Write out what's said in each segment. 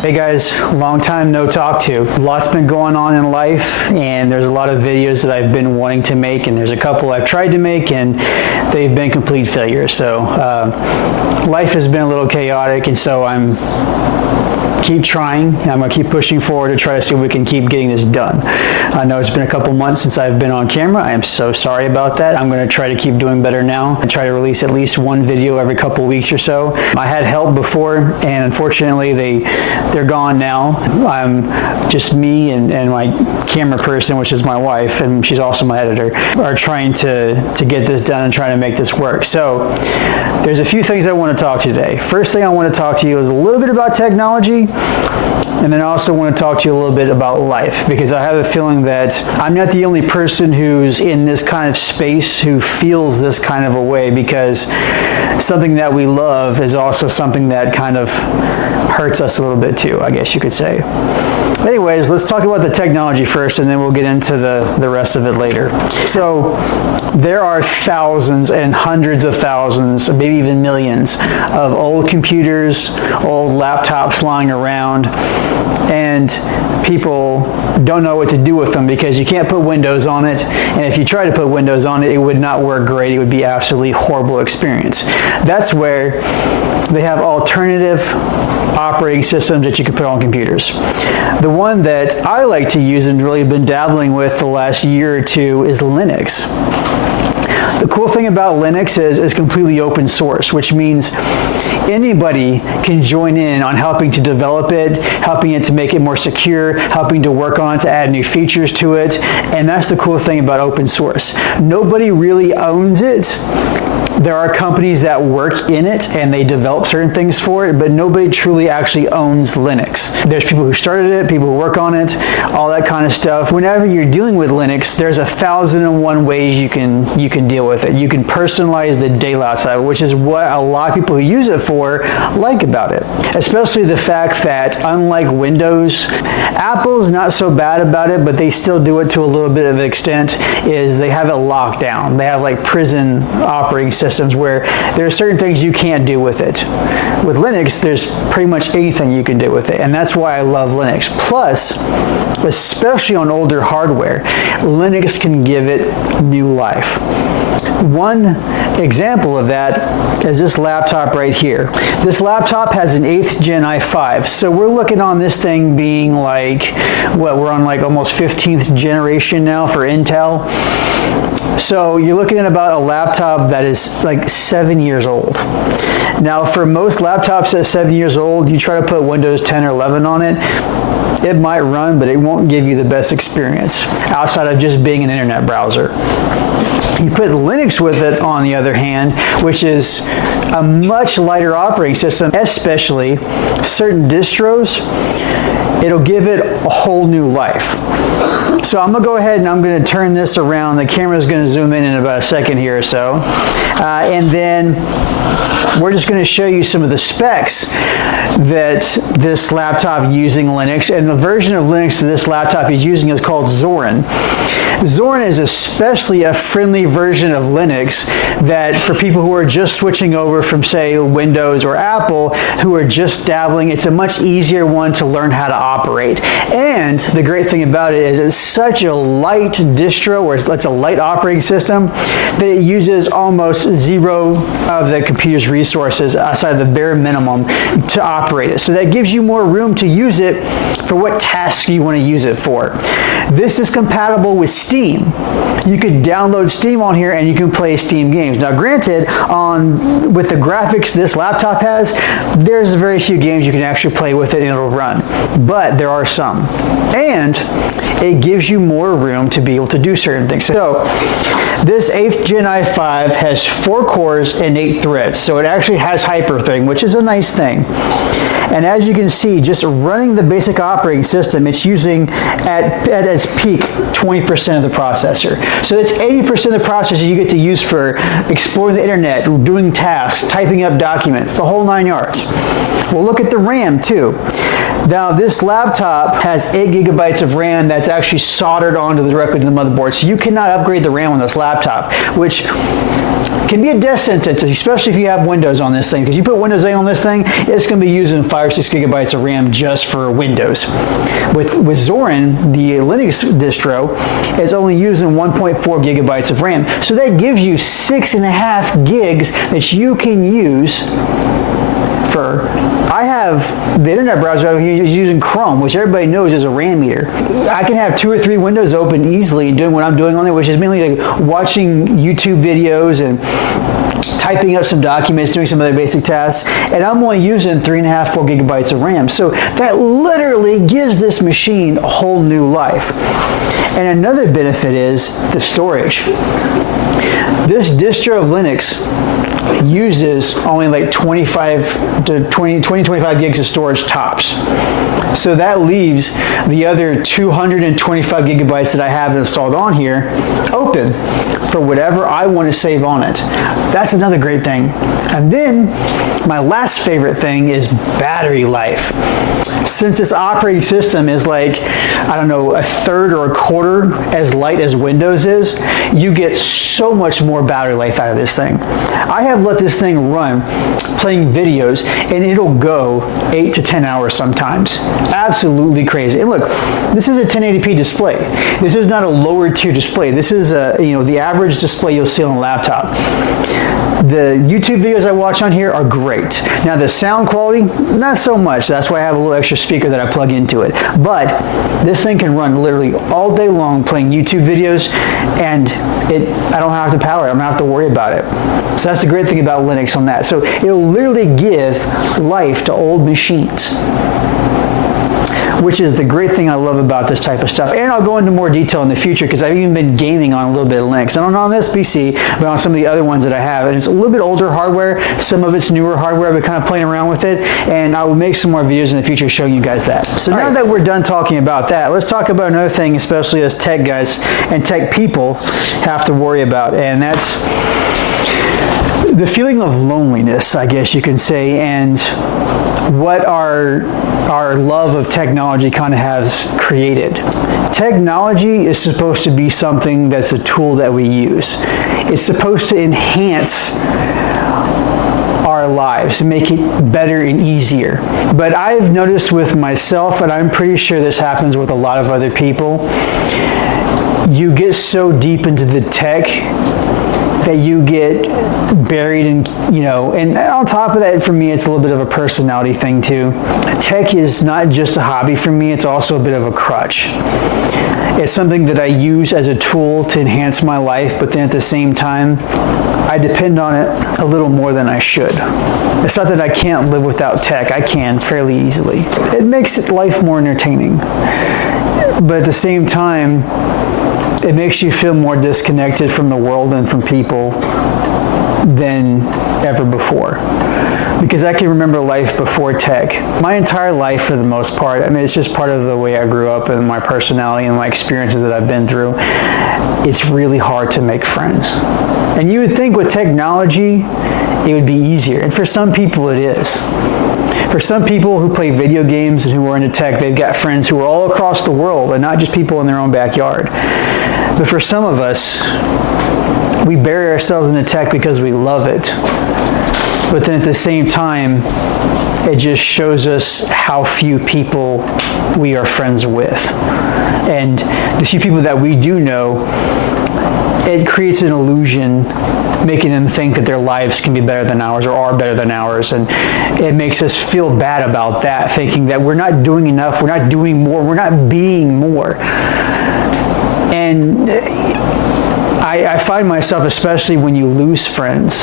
Hey guys, long time no talk to. Lots been going on in life, and there's a lot of videos that I've been wanting to make, and there's a couple I've tried to make and they've been complete failures. So life has been a little chaotic, and so I'm keep trying. I'm going to keep pushing forward to try to see if we can keep getting this done. I know it's been a couple months since I've been on camera. I am so sorry about that. I'm going to try to keep doing better now and try to release at least one video every couple weeks or so. I had help before, and unfortunately they're gone now. I'm just me and my camera person, which is my wife, and she's also my editor, are trying to get this done and trying to make this work. So there's a few things I want to talk to you today. First thing I want to talk to you is a little bit about technology, and then I also want to talk to you a little bit about life, because I have a feeling that I'm not the only person who's in this kind of space who feels this kind of a way, because something that we love is also something that kind of hurts us a little bit too, I guess you could say. Anyways, let's talk about the technology first, and then we'll get into the rest of it later. So there are thousands and hundreds of thousands, maybe even millions, of old computers, old laptops lying around, and people don't know what to do with them because you can't put Windows on it, and if you try to put Windows on it, it would not work great. It would be absolutely horrible experience. That's where they have alternative operating systems that you can put on computers. The one that I like to use and really been dabbling with the last year or two is Linux. The cool thing about Linux is it's completely open source, which means anybody can join in on helping to develop it, helping it to make it more secure, helping to work on it, to add new features to it, and that's the cool thing about open source. Nobody really owns it. There are companies that work in it and they develop certain things for it, but nobody truly actually owns Linux. There's people who started it, people who work on it, all that kind of stuff. Whenever you're dealing with Linux, there's 1,001 ways you can deal with it. You can personalize the daylights out of it, which is what a lot of people who use it for like about it. Especially the fact that, unlike Windows, Apple's not so bad about it, but they still do it to a little bit of an extent, is they have it locked down. They have like prison operating systems where there are certain things you can't do with it. With Linux, there's pretty much anything you can do with it, and that's why I love Linux. Plus, especially on older hardware, Linux can give it new life. One example of that is this laptop right here. This laptop has an 8th gen i5, so we're looking on this thing being like, we're on like almost 15th generation now for Intel. So you're looking at about a laptop that is like 7 years old. Now for most laptops that's 7 years old, you try to put Windows 10 or 11 on it, it might run, but it won't give you the best experience outside of just being an internet browser. You put Linux with it, on the other hand, which is a much lighter operating system, especially certain distros, it'll give it a whole new life. So I'm going to go ahead and I'm going to turn this around. The camera's going to zoom in about a second here or so. And then we're just going to show you some of the specs that this laptop using Linux, and the version of Linux that this laptop is using is called Zorin. Zorin is especially a friendly version of Linux that for people who are just switching over from, say, Windows or Apple, who are just dabbling, it's a much easier one to learn how to operate. And the great thing about it is it's such a light distro, or it's a light operating system, that it uses almost zero of the computer's resources outside of the bare minimum to operate it. So that gives you more room to use it for what tasks you want to use it for. This is compatible with Steam. You could download Steam on here and you can play Steam games. Now granted, with the graphics this laptop has, there's very few games you can actually play with it and it'll run. But there are some. And it gives you more room to be able to do certain things. So this 8th gen i5 has 4 cores and 8 threads. So it actually has hyperthreading, which is a nice thing. And as you can see, just running the basic operating system, it's using at its peak 20% of the processor. So that's 80% of the processor you get to use for exploring the internet, doing tasks, typing up documents, the whole 9 yards. We'll look at the RAM too. Now this laptop has 8 gigabytes of RAM that's actually soldered onto directly to the motherboard. So you cannot upgrade the RAM on this laptop, which can be a death sentence, especially if you have Windows on this thing, because you put Windows 8 on this thing, it's going to be using 5 or 6 gigabytes of RAM just for Windows. With Zorin, the Linux distro, it's only using 1.4 gigabytes of RAM. So that gives you 6.5 gigs that you can use for. I have the internet browser I'm using Chrome, which everybody knows is a RAM eater. I can have 2 or 3 windows open easily and doing what I'm doing on there, which is mainly like watching YouTube videos and typing up some documents, doing some other basic tasks, and I'm only using 3.5, 4 gigabytes of RAM. So that literally gives this machine a whole new life. And another benefit is the storage. This distro of Linux uses only like 25 gigs of storage tops. So that leaves the other 225 gigabytes that I have installed on here open for whatever I want to save on it. That's another great thing. And then my last favorite thing is battery life. Since this operating system is like, I don't know, a third or a quarter as light as Windows is, you get so much more battery life out of this thing. I have let this thing run playing videos and it'll go 8 to 10 hours sometimes. Absolutely crazy. And look, this is a 1080p display. This is not a lower tier display. This is the average display you'll see on a laptop. The YouTube videos I watch on here are great. Now the sound quality, not so much. That's why I have a little extra speaker that I plug into it. But this thing can run literally all day long playing YouTube videos, and I don't have to power it. I don't have to worry about it. So that's the great thing about Linux on that. So it'll literally give life to old machines, which is the great thing I love about this type of stuff. And I'll go into more detail in the future because I've even been gaming on a little bit of Linux. Not on this PC, but on some of the other ones that I have. And it's a little bit older hardware. Some of it's newer hardware. I've been kind of playing around with it. And I will make some more videos in the future showing you guys that. So now that we're done talking about that, let's talk about another thing, especially as tech guys and tech people have to worry about. And that's the feeling of loneliness, I guess you can say, and what our love of technology kind of has created. Technology is supposed to be something that's a tool that we use. It's supposed to enhance our lives, make it better and easier. But I've noticed with myself, and I'm pretty sure this happens with a lot of other people, you get so deep into the tech that you get buried in, and on top of that, for me, it's a little bit of a personality thing too. Tech is not just a hobby for me, it's also a bit of a crutch. It's something that I use as a tool to enhance my life, but then at the same time, I depend on it a little more than I should. It's not that I can't live without tech, I can fairly easily. It makes life more entertaining, but at the same time, it makes you feel more disconnected from the world and from people than ever before. Because I can remember life before tech. My entire life, for the most part, it's just part of the way I grew up and my personality and my experiences that I've been through. It's really hard to make friends. And you would think with technology, it would be easier. And for some people, it is. For some people who play video games and who are into tech, they've got friends who are all across the world and not just people in their own backyard. But for some of us, we bury ourselves in the tech because we love it. But then at the same time, it just shows us how few people we are friends with. And the few people that we do know, it creates an illusion, making them think that their lives can be better than ours or are better than ours. And it makes us feel bad about that, thinking that we're not doing enough, we're not doing more, we're not being more. And I find myself, especially when you lose friends,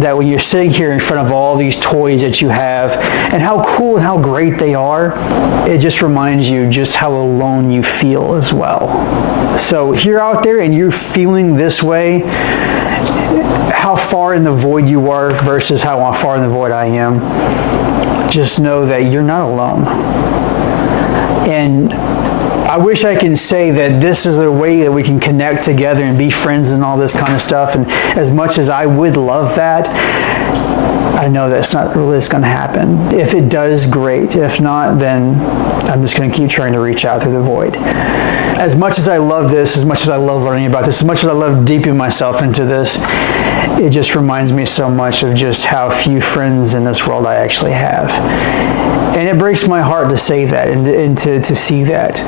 that when you're sitting here in front of all these toys that you have and how cool and how great they are, it just reminds you just how alone you feel as well. So if you're out there and you're feeling this way, how far in the void you are versus how far in the void I am, just know that you're not alone. And I wish I can say that this is a way that we can connect together and be friends and all this kind of stuff. And as much as I would love that, I know that's not really going to happen. If it does, great. If not, then I'm just going to keep trying to reach out through the void. As much as I love this, as much as I love learning about this, as much as I love deeping myself into this, it just reminds me so much of just how few friends in this world I actually have. And it breaks my heart to say that and to see that.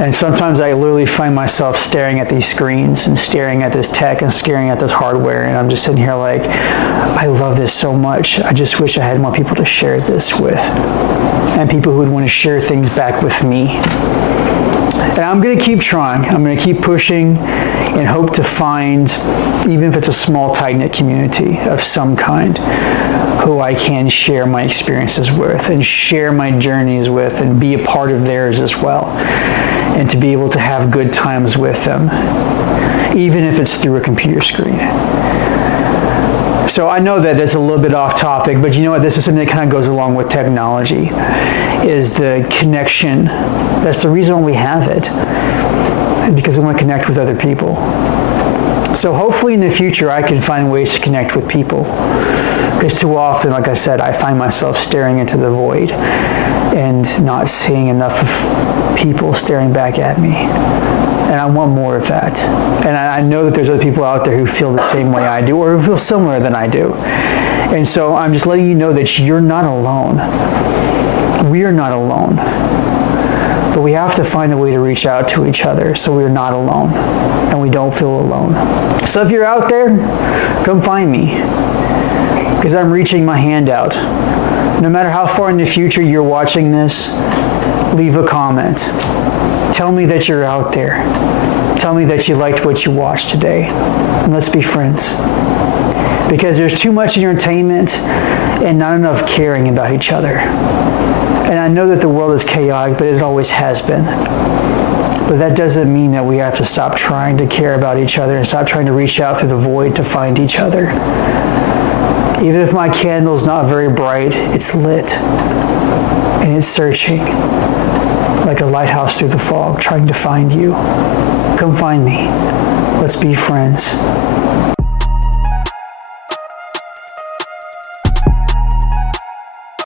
And sometimes I literally find myself staring at these screens and staring at this tech and staring at this hardware, and I'm just sitting here like, I love this so much. I just wish I had more people to share this with, and people who would want to share things back with me. And I'm going to keep trying. I'm going to keep pushing and hope to find, even if it's a small, tight-knit community of some kind, who I can share my experiences with and share my journeys with and be a part of theirs as well, and to be able to have good times with them, even if it's through a computer screen. So I know that that's a little bit off topic, but you know what? This is something that kind of goes along with technology, is the connection. That's the reason why we have it, because we want to connect with other people. So hopefully in the future I can find ways to connect with people, because too often, like I said, I find myself staring into the void and not seeing enough of people staring back at me. And I want more of that. And I know that there's other people out there who feel the same way I do, or who feel similar than I do. And so I'm just letting you know that you're not alone. We are not alone. But we have to find a way to reach out to each other so we're not alone and we don't feel alone. So if you're out there, come find me, because I'm reaching my hand out. No matter how far in the future you're watching this, leave a comment. Tell me that you're out there. Tell me that you liked what you watched today. And let's be friends. Because there's too much entertainment and not enough caring about each other. And I know that the world is chaotic, but it always has been. But that doesn't mean that we have to stop trying to care about each other and stop trying to reach out through the void to find each other. Even if my candle's not very bright, it's lit. And it's searching like a lighthouse through the fog, trying to find you. Come find me. Let's be friends.